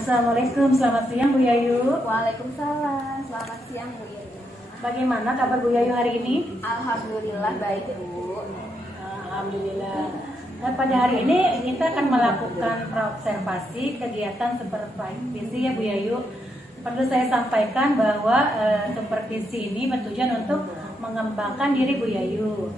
Assalamualaikum, selamat siang Bu Yayu. Waalaikumsalam, selamat siang Bu Yayu. Bagaimana kabar Bu Yayu hari ini? Alhamdulillah baik Bu. Alhamdulillah. Pada hari ini kita akan melakukan praobservasi kegiatan supervisi ya Bu Yayu. Perlu saya sampaikan bahwa supervisi ini bertujuan untuk mengembangkan diri Bu Yayu,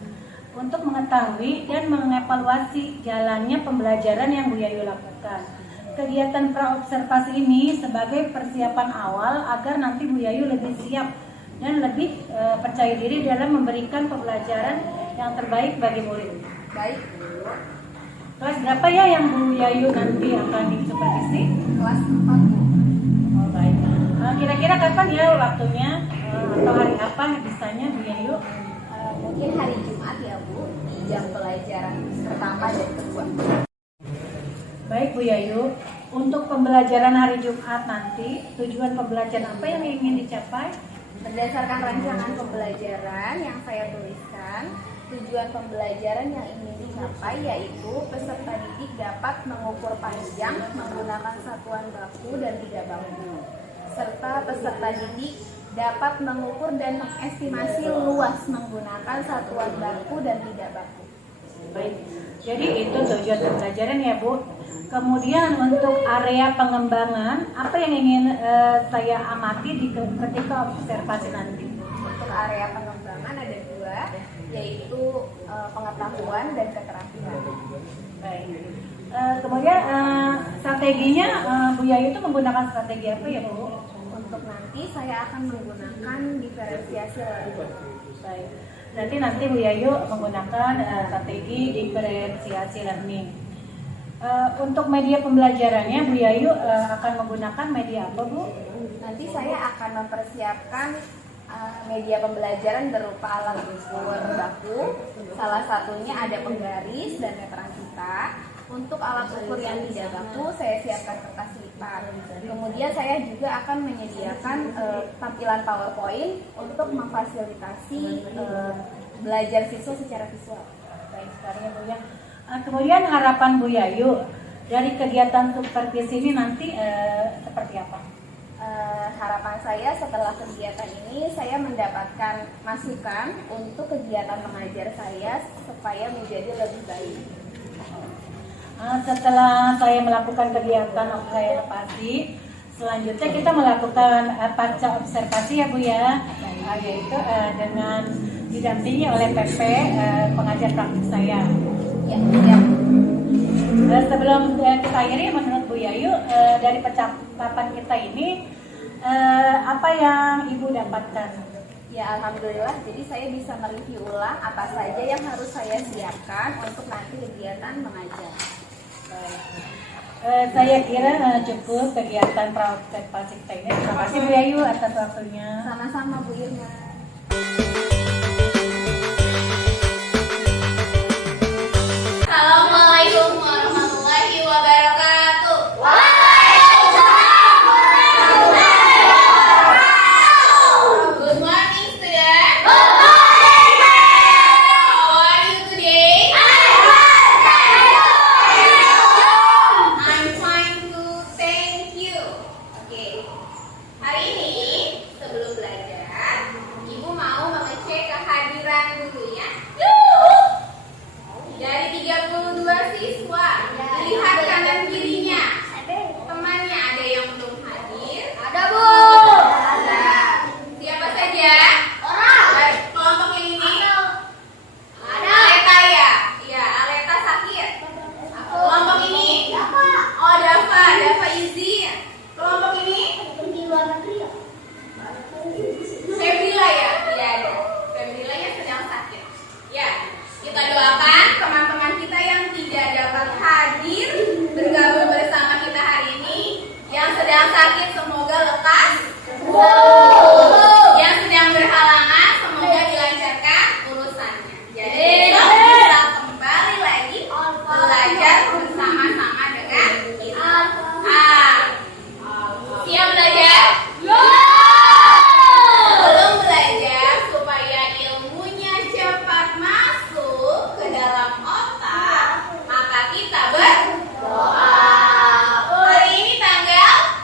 untuk mengetahui dan mengevaluasi jalannya pembelajaran yang Bu Yayu lakukan. Kegiatan praobservasi ini sebagai persiapan awal agar nanti Bu Yayu lebih siap dan lebih percaya diri dalam memberikan pembelajaran yang terbaik bagi murid. Baik Bu. Kelas berapa ya yang Bu Yayu nanti akan disupervisi? Kelas 4 Bu. Oh baik. Kira-kira kapan ya waktunya atau hari apa bisanya Bu Yayu? Mungkin hari Jumat ya Bu, di jam pelajaran pertama dan kedua. Baik Bu Yayu, untuk pembelajaran hari Jumat nanti, tujuan pembelajaran apa yang ingin dicapai? Berdasarkan rancangan pembelajaran yang saya tuliskan, tujuan pembelajaran yang ingin dicapai yaitu peserta didik dapat mengukur panjang menggunakan satuan baku dan tidak baku, serta peserta didik dapat mengukur dan mengestimasi luas menggunakan satuan baku dan tidak baku. Baik, jadi itu tujuan pembelajaran ya Bu. Kemudian untuk area pengembangan, apa yang ingin saya amati ketika observasi nanti? Untuk area pengembangan ada dua, yaitu pengetahuan dan keterampilan. Baik. Kemudian strateginya Bu Yayu itu menggunakan strategi apa ya Bu? Untuk nanti saya akan menggunakan diferensiasi learning. Baik. Nanti Bu Yayu menggunakan strategi diferensiasi learning. Untuk media pembelajarannya Bu Yayu akan menggunakan media apa Bu? Nanti saya akan mempersiapkan media pembelajaran berupa alat ukur baku. Salah satunya ada penggaris dan meteran kita. Untuk alat ukur yang tidak baku saya siapkan kertas lipat. Kemudian saya juga akan menyediakan tampilan PowerPoint untuk memfasilitasi belajar siswa secara visual. Baik sekali ya Bu ya. Kemudian harapan Bu Yayu dari kegiatan supervisi ini nanti seperti apa? Harapan saya setelah kegiatan ini saya mendapatkan masukan untuk kegiatan mengajar saya supaya menjadi lebih baik. Setelah saya melakukan kegiatan observasi, selanjutnya kita melakukan pasca observasi ya Bu ya, yaitu dengan didampingi oleh PP pengajar praktik saya. Ya, ya. Sebelum kita akhiri, menurut Bu Yayu dari percakapan kita ini apa yang Ibu dapatkan? Ya, alhamdulillah. Jadi saya bisa mereview ulang apa saja yang harus saya siapkan untuk nanti kegiatan mengajar. Saya kira cukup kegiatan praobservasi kita ini. Terima kasih Bu Yayu atas waktunya. Sama-sama Bu Irma. Assalamualaikum warahmatullahi wabarakatuh. Good morning, students. How are you today? I'm fine too, thank you. Oke. Hari ini sebelum belajar, Ibu mau mengecek kehadiran dulu ya. Dari 32 siswa, lihat kanan kirinya. Temannya ada yang belum hadir? Ada Bu. Ada. Siapa saja? Baik, kelompok yang ini? Ada. Aleta ya? Iya, Aleta sakit. Kelompok ini? Oh, Dava izin. Kelompok ini? Febrila ya? Iya ada. Febrilanya sedang sakit. Ya, kita doakan teman-teman kita yang tidak dapat hadir bergabung bersama kita hari ini. Yang sedang sakit semoga lekas. Yang sedang berhalangan semoga dilancarkan urusannya. Jadi bisa kembali lagi belajar bersama-sama dengan kita. Siap belajar? Belum belajar supaya ilmunya cepat masuk ke dalam otak, maka kita berdoa. Hari ini tanggal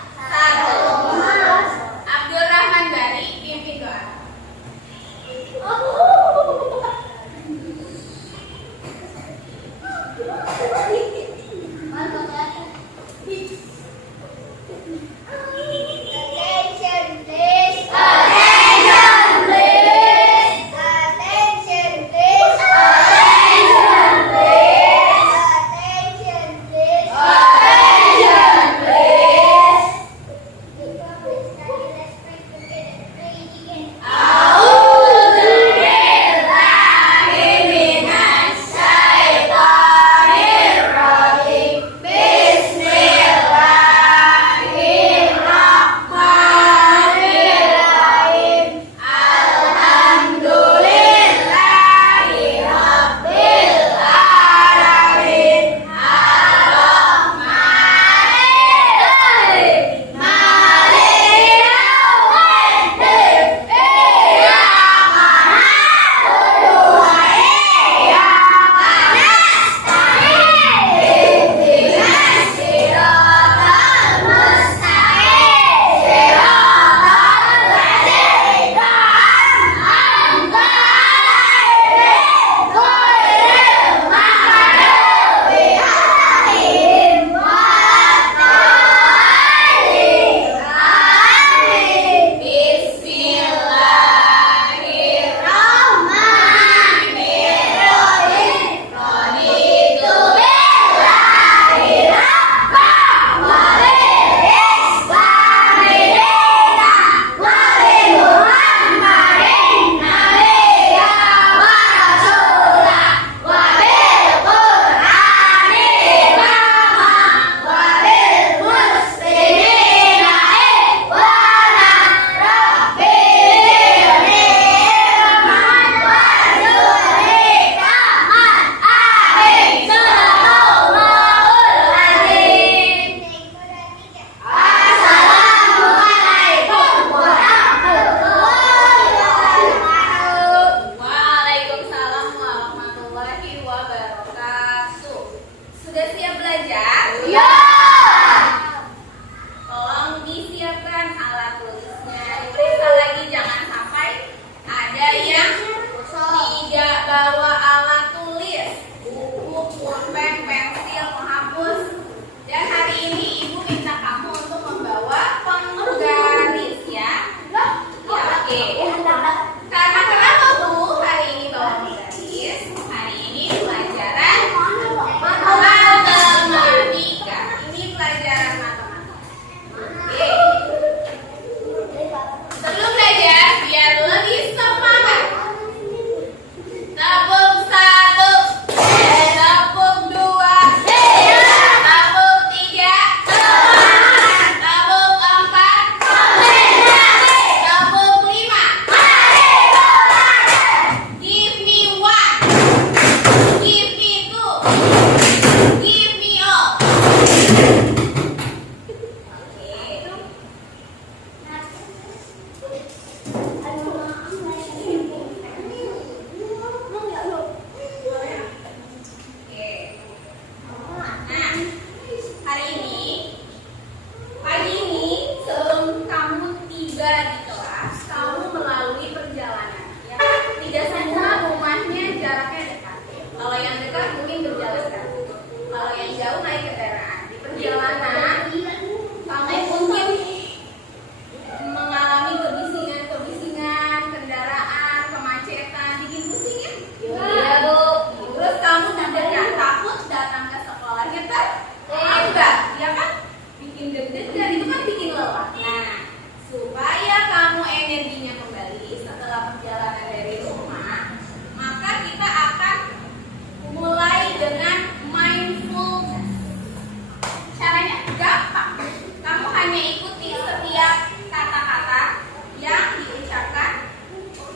deg-degan itu kan bikin lelah. Nah, supaya kamu energinya kembali setelah perjalanan dari rumah, maka kita akan mulai dengan mindfulness. Caranya gampang. Kamu hanya ikuti setiap kata-kata yang diucapkan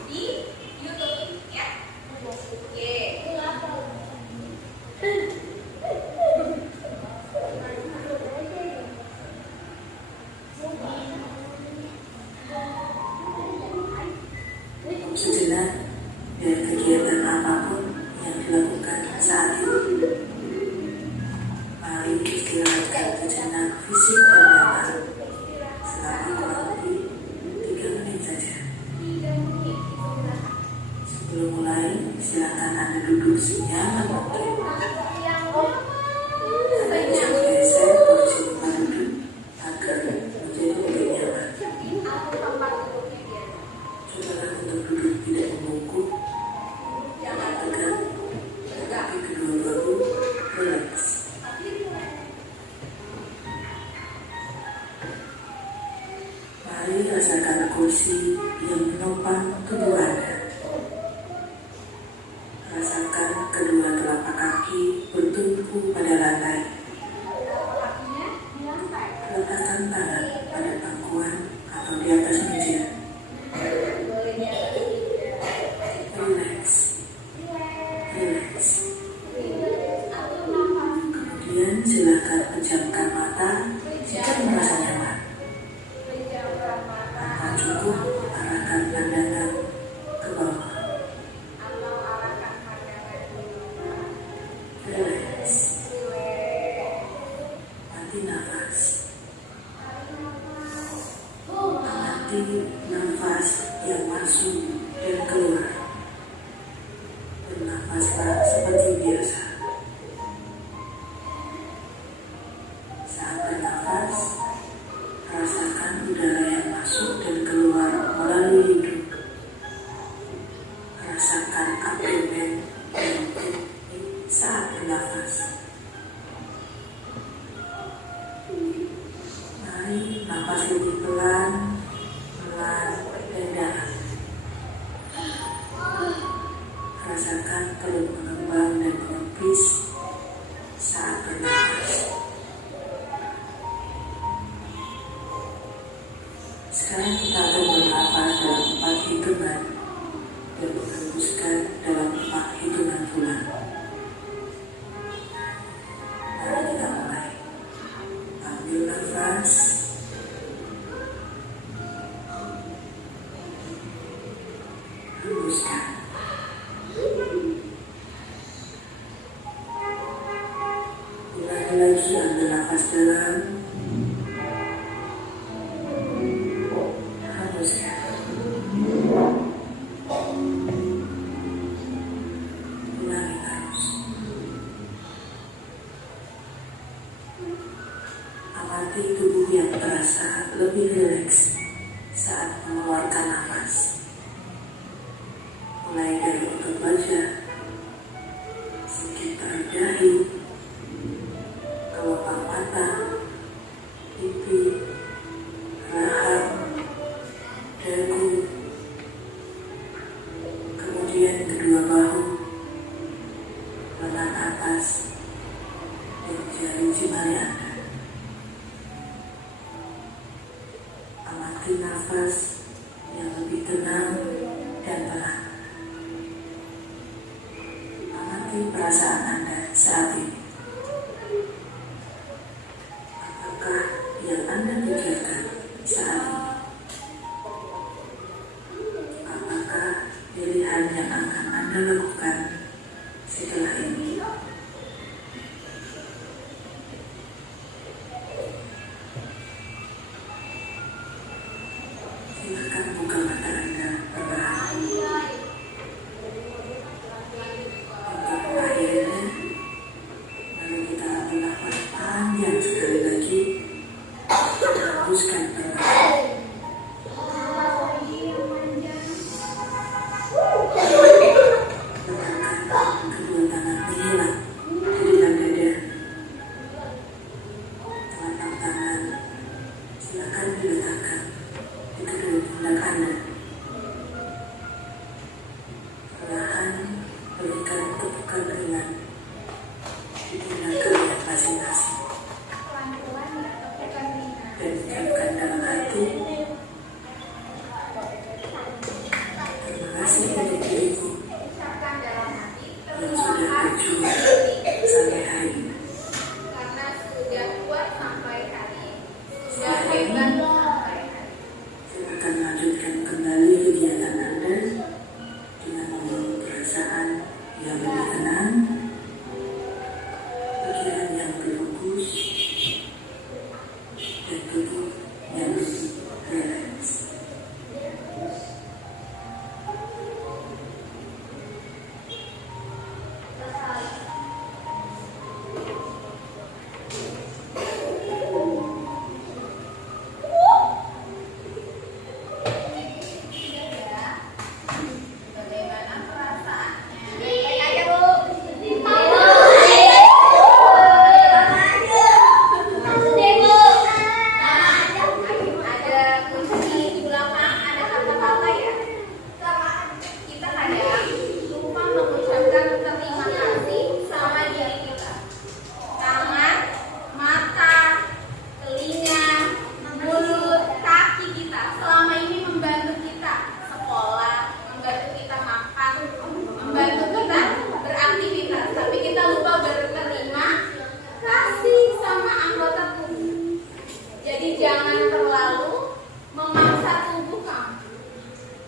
di YouTube ya. Oke. Cukup sejenak dari kegiatan apapun yang dilakukan saat ini. Mari istirahatkan sejenak fisik dan mental selama kurang lebih 3 menit saja. Sebelum mulai, silakan Anda duduk senyaman mungkin. Anda bisa geser posisi tempat duduk agar menjadi lebih nyaman. Cobalah untuk duduk tidak membungkuk, jangan tegak, tetapi kedua bahu rileks. Mari rasakan kursi yang menopang tubuh Anda. Rasakan kedua telapak kaki bertumpu pada lantai. Letakkan tangan pada pangkuan atau di atas meja. Relax. Relax. Kemudian silakan pejamkan mata jika merasa nyaman. Tanpa cukup, arahkan pandangan ke bawah. Relax. Amati nafas. Amati nafas yang masuk dan keluar. Bernafaslah seperti biasa. Saat bernafas, rasakan udara yang masuk dan keluar melalui hidung. Rasakan abdomen dan perut saat bernafas. Mari nafas lebih pelan, pelan, dan dalam. Rasakan perut mengembang dan menepis saat bernafas. Sekarang kita akan bernafas dalam 4 hitungan dan menghembuskan dalam 4 hitungan pula. Mari kita mulai. Ambil nafas. Hembuskan. Ulangi lagi, ambil nafas dalam. Hembuskan. Ulangi terus. Amati tubuh yang terasa lebih rileks saat mengeluarkan nafas. Mulai dari otot wajah, sekitar dahi, kelopak mata, pipi, rahang, dagu, kemudian kedua bahu, lengan atas, dan jari jemari Anda. Amati nafas yang lebih tenang dan pelan. Amati perasaan Anda saat ini. Apakah yang Anda pikirkan saat ini? Apakah pilihan yang akan Anda lakukan setelah ini? Silakan buka mata Anda perlahan. Untuk akhirnya, lalu kita ambil nafas panjang sekali lagi. Hembuskan perlahan. dan ucapkan dalam hati, terima kasih untuk diriku Ucapkan dalam hati, yang terima sudah kasih berjuang sampai hari ini. karena sudah kuat sampai hari ini, sudah hebat sampai hari ini. Saya akan melanjutkan kembali kegiatan Anda dengan membawa perasaan yang lebih tenang, pikiran yang berfokus, dan tubuh yang lebih rileks. Bagaimana perasaannya? Baik aja, Bu. Ada kunci di belakang, ada kata-kata ya. Kita kadang lupa mengucapkan terima kasih sama diri kita. Tangan, mata, telinga, mulut, kaki kita selama ini membantu kita sekolah, membantu kita makan, membantu kita beraktivitas. Tapi kita lupa berterima kasih sama anggota tubuh. Jadi jangan terlalu memaksa tubuh kamu.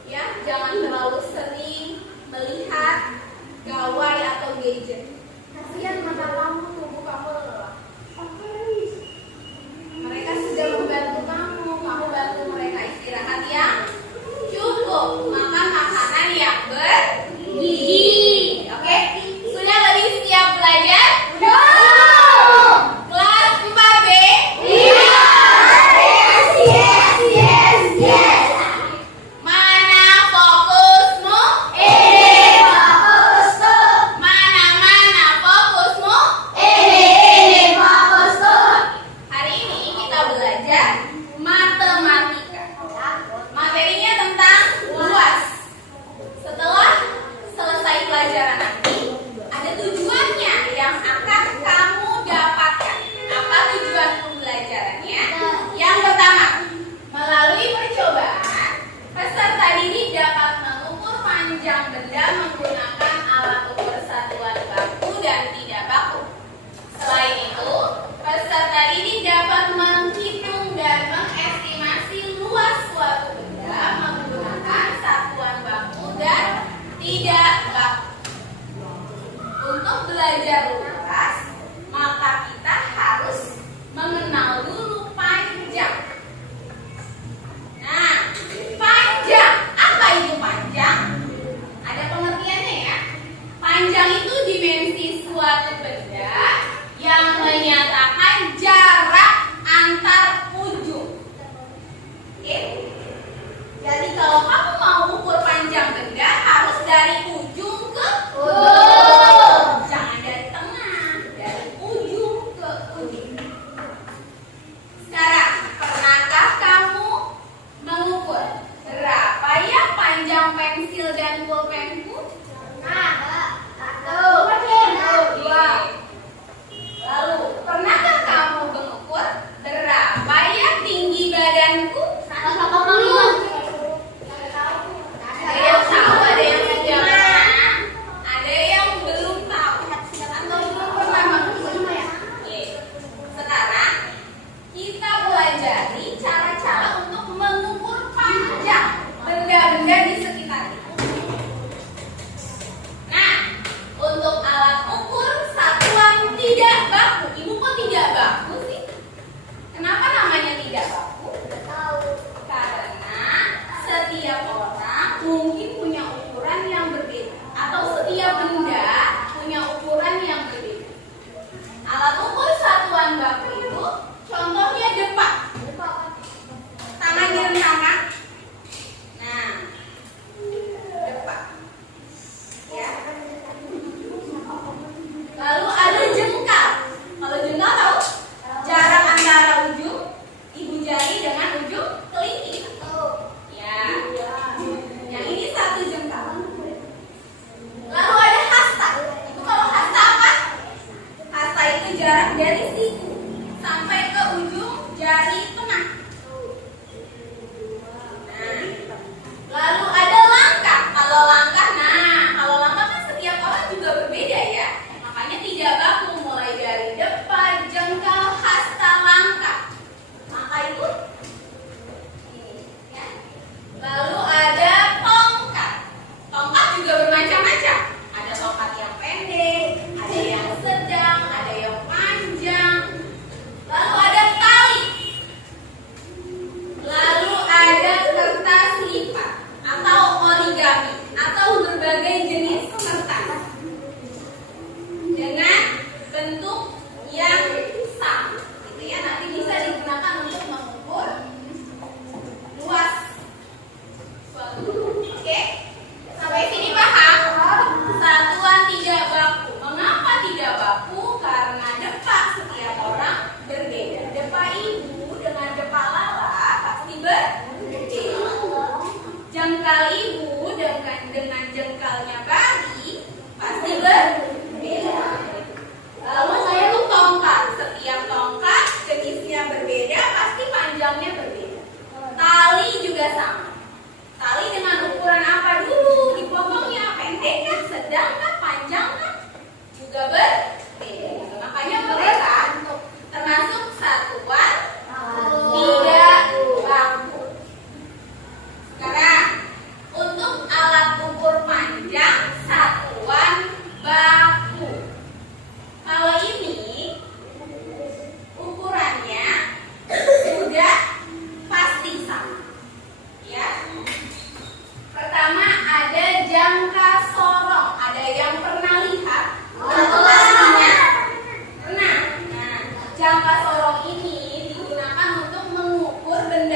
Ya, jangan terlalu sering melihat gawai atau gadget. Kasihan mata kamu, tubuh kamu lelah. Mereka sudah membantu kamu, kamu bantu mereka istirahat yang cukup, makan makanan yang bergizi. Oke, sudah lebih siap belajar? Kelas 4B? Mana fokusmu? Mana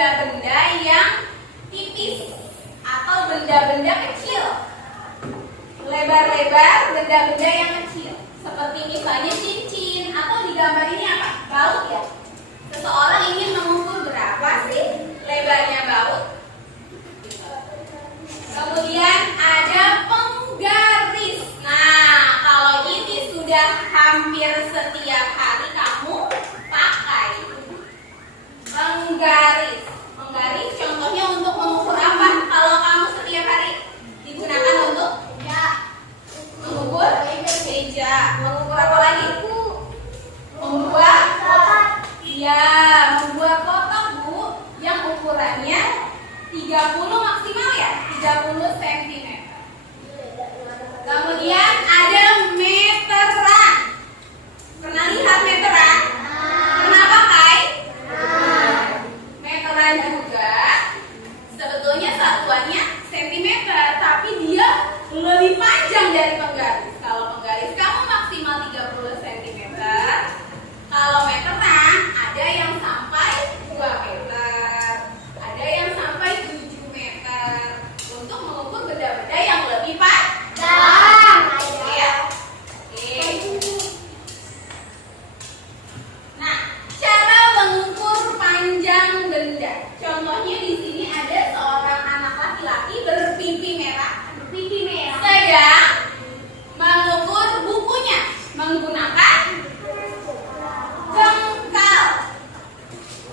benda-benda yang tipis atau benda-benda kecil. Lebar-lebar benda-benda yang kecil. Seperti misalnya cincin atau di gambar ini apa? Baut ya. Seseorang ingin mengukur berapa sih lebarnya baut. Kemudian ada penggaris. Nah, kalau ini sudah hampir setiap hari kamu pakai. Penggaris. Penggaris contohnya untuk mengukur apa? Kalau kamu setiap hari digunakan untuk mengukur meja. Mengukur apa lagi? Membuat ya, membuat kotak, Bu, yang ukurannya 30 maksimal ya, 30 cm. Kemudian ada meteran. Pernah lihat meteran? Kenapa, Kai? Meteran juga sebetulnya satuannya sentimeter, tapi dia lebih panjang dari penggaris. Kalau penggaris kamu maksimal 30 cm. Kalau meteran ada yang sampai 2 meter, ada yang sampai 7 meter untuk mengukur benda-benda yang lebih panjang. Ya. Oke. Nah, cara mengukur panjang benda. Contohnya di sini ada seorang anak laki-laki berpipi merah, sedang mengukur bukunya menggunakan jengkal.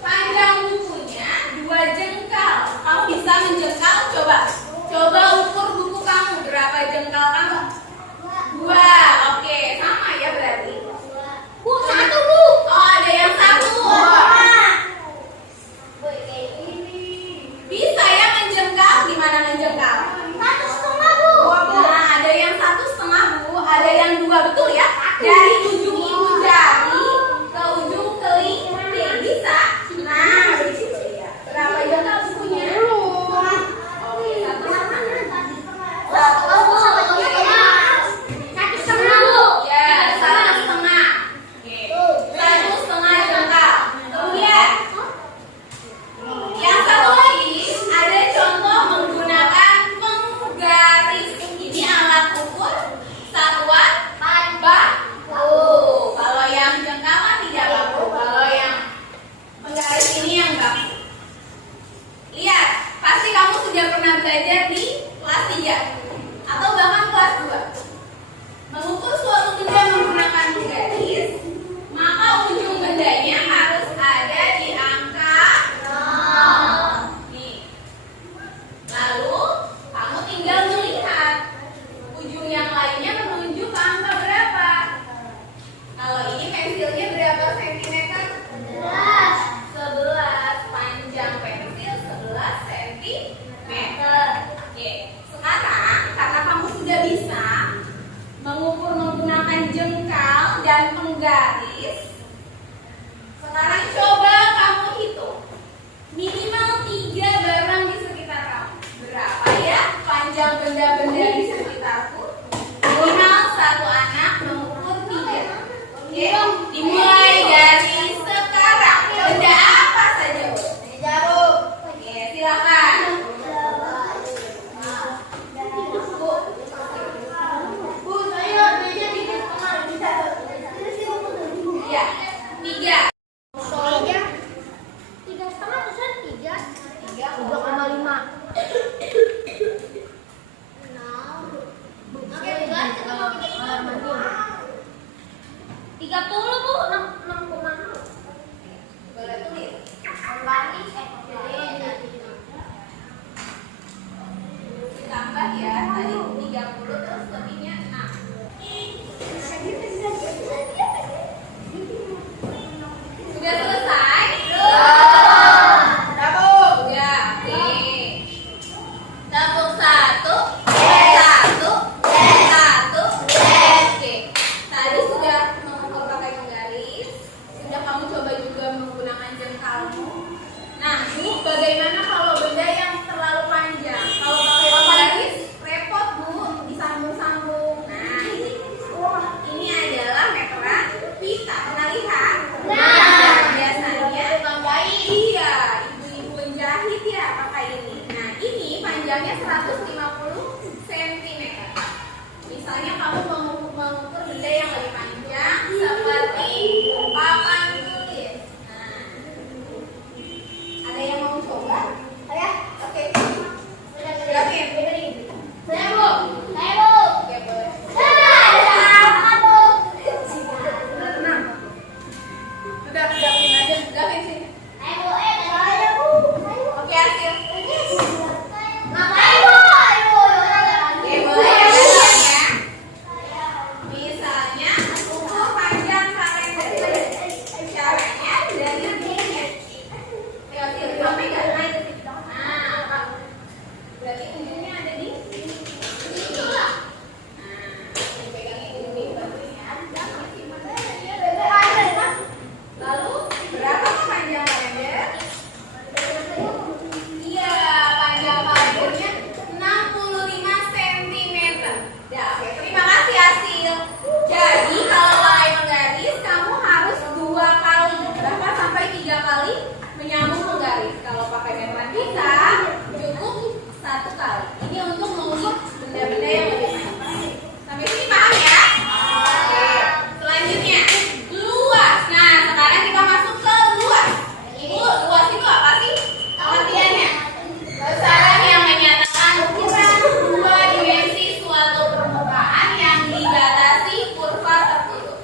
Panjang bukunya 2 jengkal. Kamu bisa menjengkal? Coba ukur buku kamu, berapa jengkal kamu? 2. Oke, sama ya berarti. Bu, 1, Bu. Oh, ada yang 1. Bisa ya menjengkal? Gimana menjengkal? 1,5, Bu. Nah, ada yang 1,5, Bu. Ada yang 2, betul ya? Dari ujung ibu jari ke ujung kelingking. Bisa? Nah, berapa jengkal bukunya? Oke, 1,5. Ya, 1,5. Oke, 1,5 jengkal. Kemudian yang satu lagi ada contoh menggunakan penggaris. Ini alat ukur satuan baku. Kalau yang jengkalan tidak baku. Kalau yang penggaris ini yang baku. Lihat, pasti kamu sudah pernah belajar di kelas 3 atau bahkan kelas 2. Mengukur suatu benda menggunakan penggaris, maka ujung bendanya harus ada di angka 0. Nih. Lalu kamu tinggal melihat ujung yang lainnya menunjuk ke angka berapa. Kalau ini pensilnya berapa sentimeter? 11. Panjang pensil 11 cm. Oke. Sekarang karena kamu sudah bisa mengukur menggunakan jengkal dan penggaris, sekarang coba kamu hitung minimal 3 barang di sekitar kamu. Berapa ya panjang benda-benda di sekitarku? Minimal 1 anak mengukur 3. Oke, dimulai dari sekarang. Benda apa saja, Bu? Jarum. Oke, silakan. Bu, saya meja 3,5 bisa. Iya, 3. Soalnya 3,5 persen 3,5. Oke, guys, kita mau bikin kamar mandi. 30, Bu, 6,0. Boleh tulis. Ditambah ya, tadi 30 terus lebihnya 6. Sudah selesai? Sudah. Oke. 150 cm. Misalnya kamu mengukur benda yang lebih panjang seperti papan tulis. Nah, ada yang mau coba? Ya, oke. Yakin? Saya bu. Oke, boleh. Udah aja, Gavin sini. Oke, hasil. Oke, boleh ya, ya. Misalnya, ukur panjang kalender. Caranya dari ini. Tinggal tiup pegang. Nah, berarti ujungnya ada di sini. Nah, pegangin ini batunya. Lalu berapa panjang kalender? Iya, panjang kalendernya 65 cm. Ya, oke, terima kasih hasil. Jadi kalau pakai penggaris kamu harus 2 kali, bahkan sampai 3 kali menyambung penggaris. Kalau pakai meteran kita cukup 1 kali. Ini untuk mengukur benda-benda yang lebih panjang. Sampai sini paham ya? Oke. Selanjutnya luas. Nah, sekarang kita masuk ke luas. Luas itu apa sih? Pengertiannya? Besaran yang menyatakan ukuran 2 dimensi suatu permukaan yang dibatasi kurva tertutup.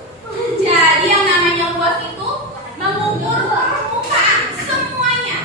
Jadi yang namanya luas itu mengukur permukaan semuanya.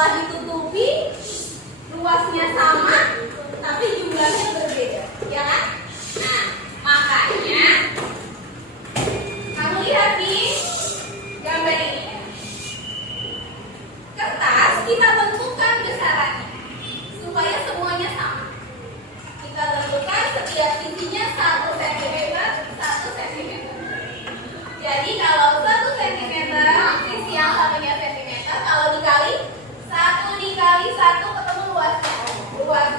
setelah ditutupi luasnya sama tapi jumlahnya berbeda, ya kan? Nah, makanya kamu lihat nih gambar ini. Kertas kita tentukan besarannya supaya semuanya sama. Kita tentukan setiap sisinya 1 cm 1 cm. Jadi kalau 1 cm, sisi yang satunya cm, kalau dikali 1 dikali 1 ketemu luasnya. Luas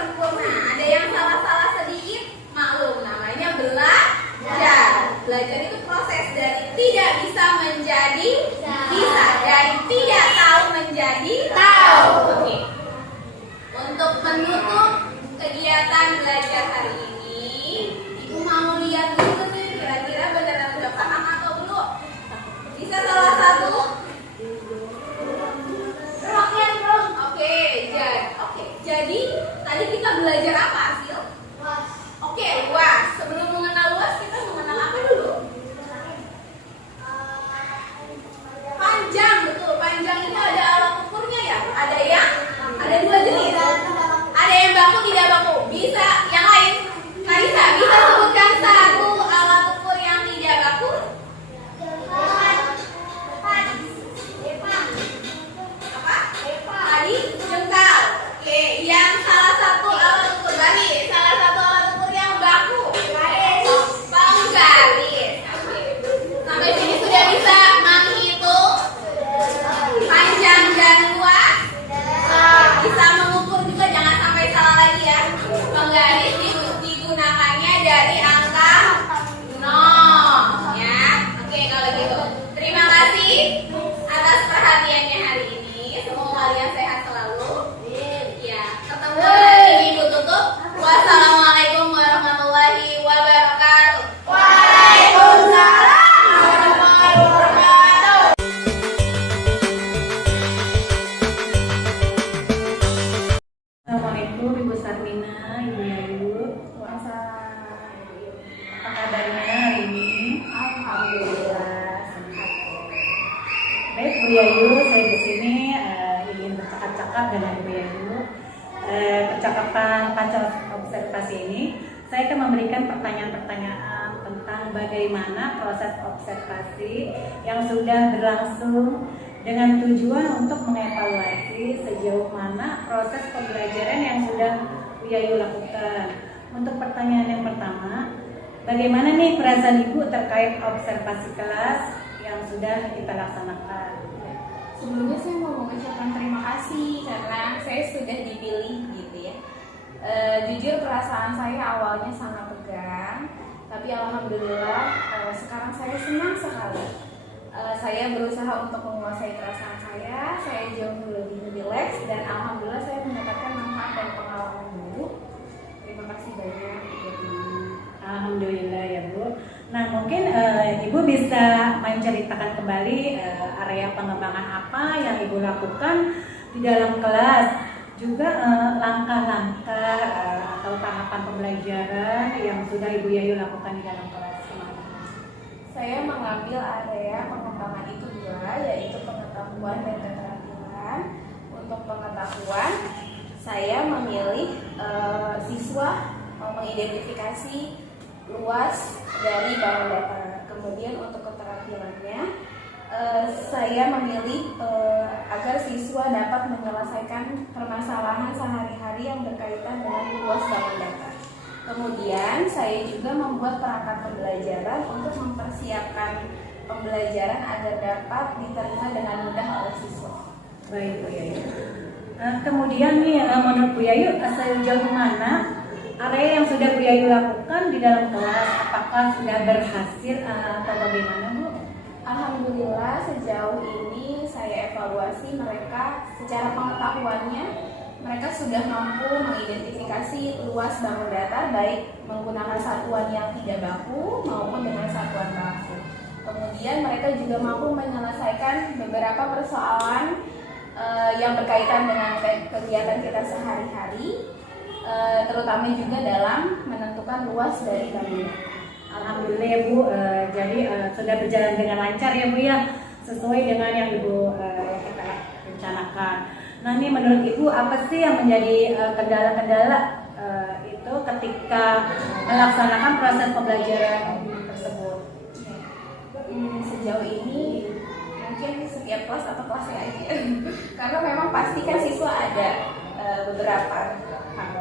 sempurna. Ada yang salah-salah sedikit, maklum, namanya belajar. Belajar itu proses dari tidak bisa menjadi bisa, dari tidak tahu menjadi tahu. Oke. Untuk menutup kegiatan belajar hari ini, Ibu mau lihat dulu nih kira-kira beneran udah paham atau belum? Bisa salah satu? Oke. Jadi tadi kita belajar apa hasil? Oke, luas. Sebelum mengenal luas, kita mengenal apa dulu? Panjang, betul. Panjang itu ada alat ukurnya ya? Ada dua jenis. Ada yang baku, tidak baku. Bisa, yang lain. Karisa, bisa sebutkan satu alat ukur yang tidak baku? Apa? Tadi jengkal. Oke, yang salah satu alat ukur Bani, salah satu alat ukur yang baku. Penggaris. Oke. Sampai sini sudah bisa menghitung panjang dan luas. Bisa mengukur juga, jangan sampai salah lagi ya. Penggaris digunakannya dari angka 0 ya. Oke, kalau gitu. Terima kasih atas perhatiannya hari ini. Semoga kalian sehat selalu. Ya, ketemu lagi Ibu tutup. Wassalamualaikum warahmatullahi wabarakatuh. Waalaikumsalam warahmatullahi wabarakatuh. Assalamualaikum Ibu Sarmina, Ibu Yayu. Apa kabarnya hari ini? Alhamdulillah sehat. Baik Bu Yayu, saya di sini ingin bercakap-cakap dengan Bu Yayu. Percakapan panca observasi ini, saya akan memberikan pertanyaan-pertanyaan tentang bagaimana proses observasi yang sudah berlangsung dengan tujuan untuk mengevaluasi sejauh mana proses pembelajaran yang sudah Bu Yayu lakukan. Untuk pertanyaan yang pertama, bagaimana nih perasaan Ibu terkait observasi kelas yang sudah kita laksanakan? Sebelumnya saya mau mengucapkan terima kasih karena saya sudah dipilih gitu ya. Jujur perasaan saya awalnya sangat tegang, tapi alhamdulillah sekarang saya senang sekali. Saya berusaha untuk menguasai perasaan saya jauh lebih rileks dan alhamdulillah saya mendapatkan manfaat dan pengalaman dulu. Terima kasih banyak Ibu. Alhamdulillah ya Bu. Nah mungkin Ibu bisa menceritakan kembali area pengembangan apa yang Ibu lakukan di dalam kelas, juga langkah-langkah atau tahapan pembelajaran yang sudah Ibu Yayu lakukan di dalam kelas kemarin. Saya mengambil area pengembangan itu dua, yaitu pengetahuan dan keterampilan. Untuk pengetahuan, saya memilih siswa mengidentifikasi luas dari bangun data. Kemudian untuk keterampilannya, saya memilih agar siswa dapat menyelesaikan permasalahan sehari-hari yang berkaitan dengan luas bangun data. Kemudian saya juga membuat perangkat pembelajaran untuk mempersiapkan pembelajaran agar dapat diterima dengan mudah oleh siswa. Baik Bu Yayu. Kemudian nih menurut Bu Yayu sejauh mana area yang sudah Bu Yayu lakukan di dalam kelas, apakah sudah berhasil atau bagaimana Bu? Alhamdulillah sejauh ini saya evaluasi mereka secara pengetahuannya, mereka sudah mampu mengidentifikasi luas bangun data baik menggunakan satuan yang tidak baku maupun dengan satuan baku. Kemudian mereka juga mampu menyelesaikan beberapa persoalan yang berkaitan dengan kegiatan kita sehari-hari, terutama juga dalam menentukan luas dari bangun data. Alhamdulillah ya Bu, jadi sudah berjalan dengan lancar ya Bu ya, sesuai dengan yang Ibu yang kita rencanakan. Nah ini menurut Ibu apa sih yang menjadi kendala-kendala itu ketika melaksanakan proses pembelajaran tersebut? Sejauh ini mungkin setiap kelas atau kelasnya aja karena memang pasti kan siswa ada beberapa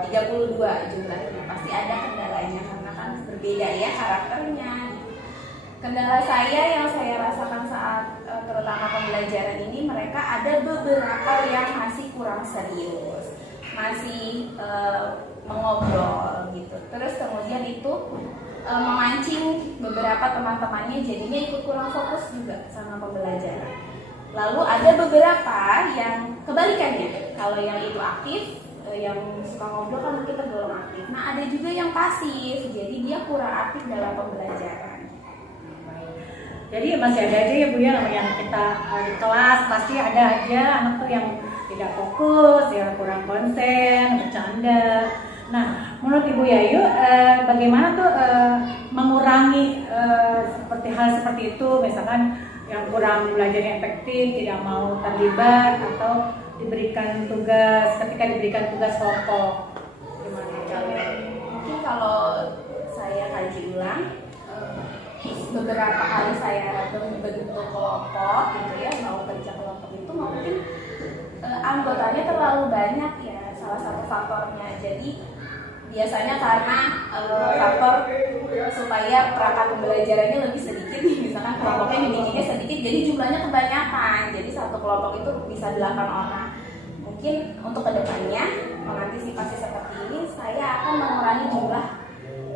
32 jumlahnya, pasti ada kendalanya karena kan berbeda ya karakternya. Kendala saya yang saya rasakan saat terutama pembelajaran ini, mereka ada beberapa yang masih kurang serius, masih mengobrol gitu. Terus kemudian itu memancing beberapa teman-temannya jadinya ikut kurang fokus juga sama pembelajaran. Lalu ada beberapa yang kebalikannya. Kalau yang itu aktif, yang suka ngobrol kan kita tergolong aktif. Nah ada juga yang pasif, jadi dia kurang aktif dalam pembelajaran. Jadi masih ada aja ya Bu ya, yang kita di kelas pasti ada aja anak tuh yang tidak fokus, ya kurang konsen, bercanda. Nah, menurut Ibu Yayu, bagaimana tuh mengurangi seperti hal seperti itu, misalkan yang kurang belajarnya efektif, tidak mau terlibat atau diberikan tugas ketika diberikan tugas kelompok? Gimana? Mungkin kalau saya kaji ulang, beberapa kali saya bentuk kelompok gitu ya, mau kerja kelompok itu mungkin anggotanya terlalu banyak ya, salah satu faktornya. Jadi biasanya karena faktor supaya perangkat pembelajarannya lebih sedikit, misalkan kelompoknya dibikinnya sedikit, jadi jumlahnya kebanyakan. Jadi satu kelompok itu bisa 8 orang. Mungkin untuk kedepannya mengantisipasi seperti ini, saya akan mengurangi jumlah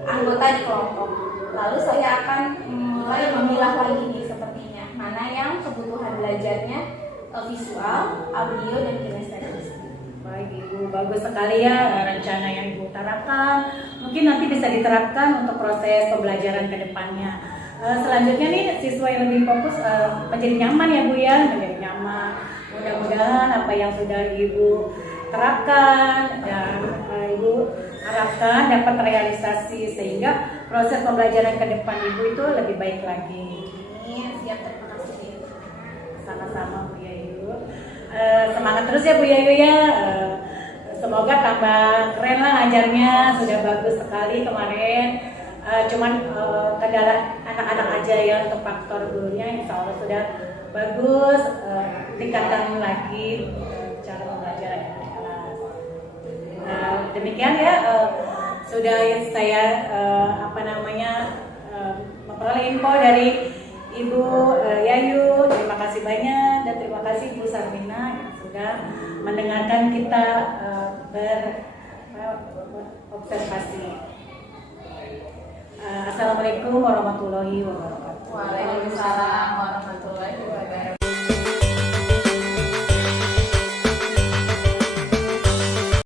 anggota di kelompok. Lalu saya akan mulai memilah lagi nih sepertinya, mana yang kebutuhan belajarnya visual, audio, dan kinestesis. Baik Ibu, bagus sekali ya rencana yang Ibu utarakan. Mungkin nanti bisa diterapkan untuk proses pembelajaran ke depannya. Selanjutnya nih siswa yang lebih fokus menjadi nyaman ya Bu ya, menjadi nyaman. Mudah-mudahan apa yang sudah Ibu terapkan dan Ibu harapkan dapat terrealisasi sehingga proses pembelajaran ke depan Ibu itu lebih baik lagi. Ini siap, terima kasih. Sama-sama Bu Yayu. Semangat terus ya Bu Yayu ya. Semoga tambah keren lah ngajarnya, sudah bagus sekali kemarin. Cuman kendala anak-anak aja ya, untuk faktor gurunya insya Allah sudah bagus. Tingkatkan lagi cara pembelajaran di kelas. Demikian ya, sudah saya memperoleh info dari Ibu Yayu. Terima kasih banyak dan terima kasih Bu Sarmina yang sudah mendengarkan kita berobservasi. Assalamualaikum warahmatullahi wabarakatuh.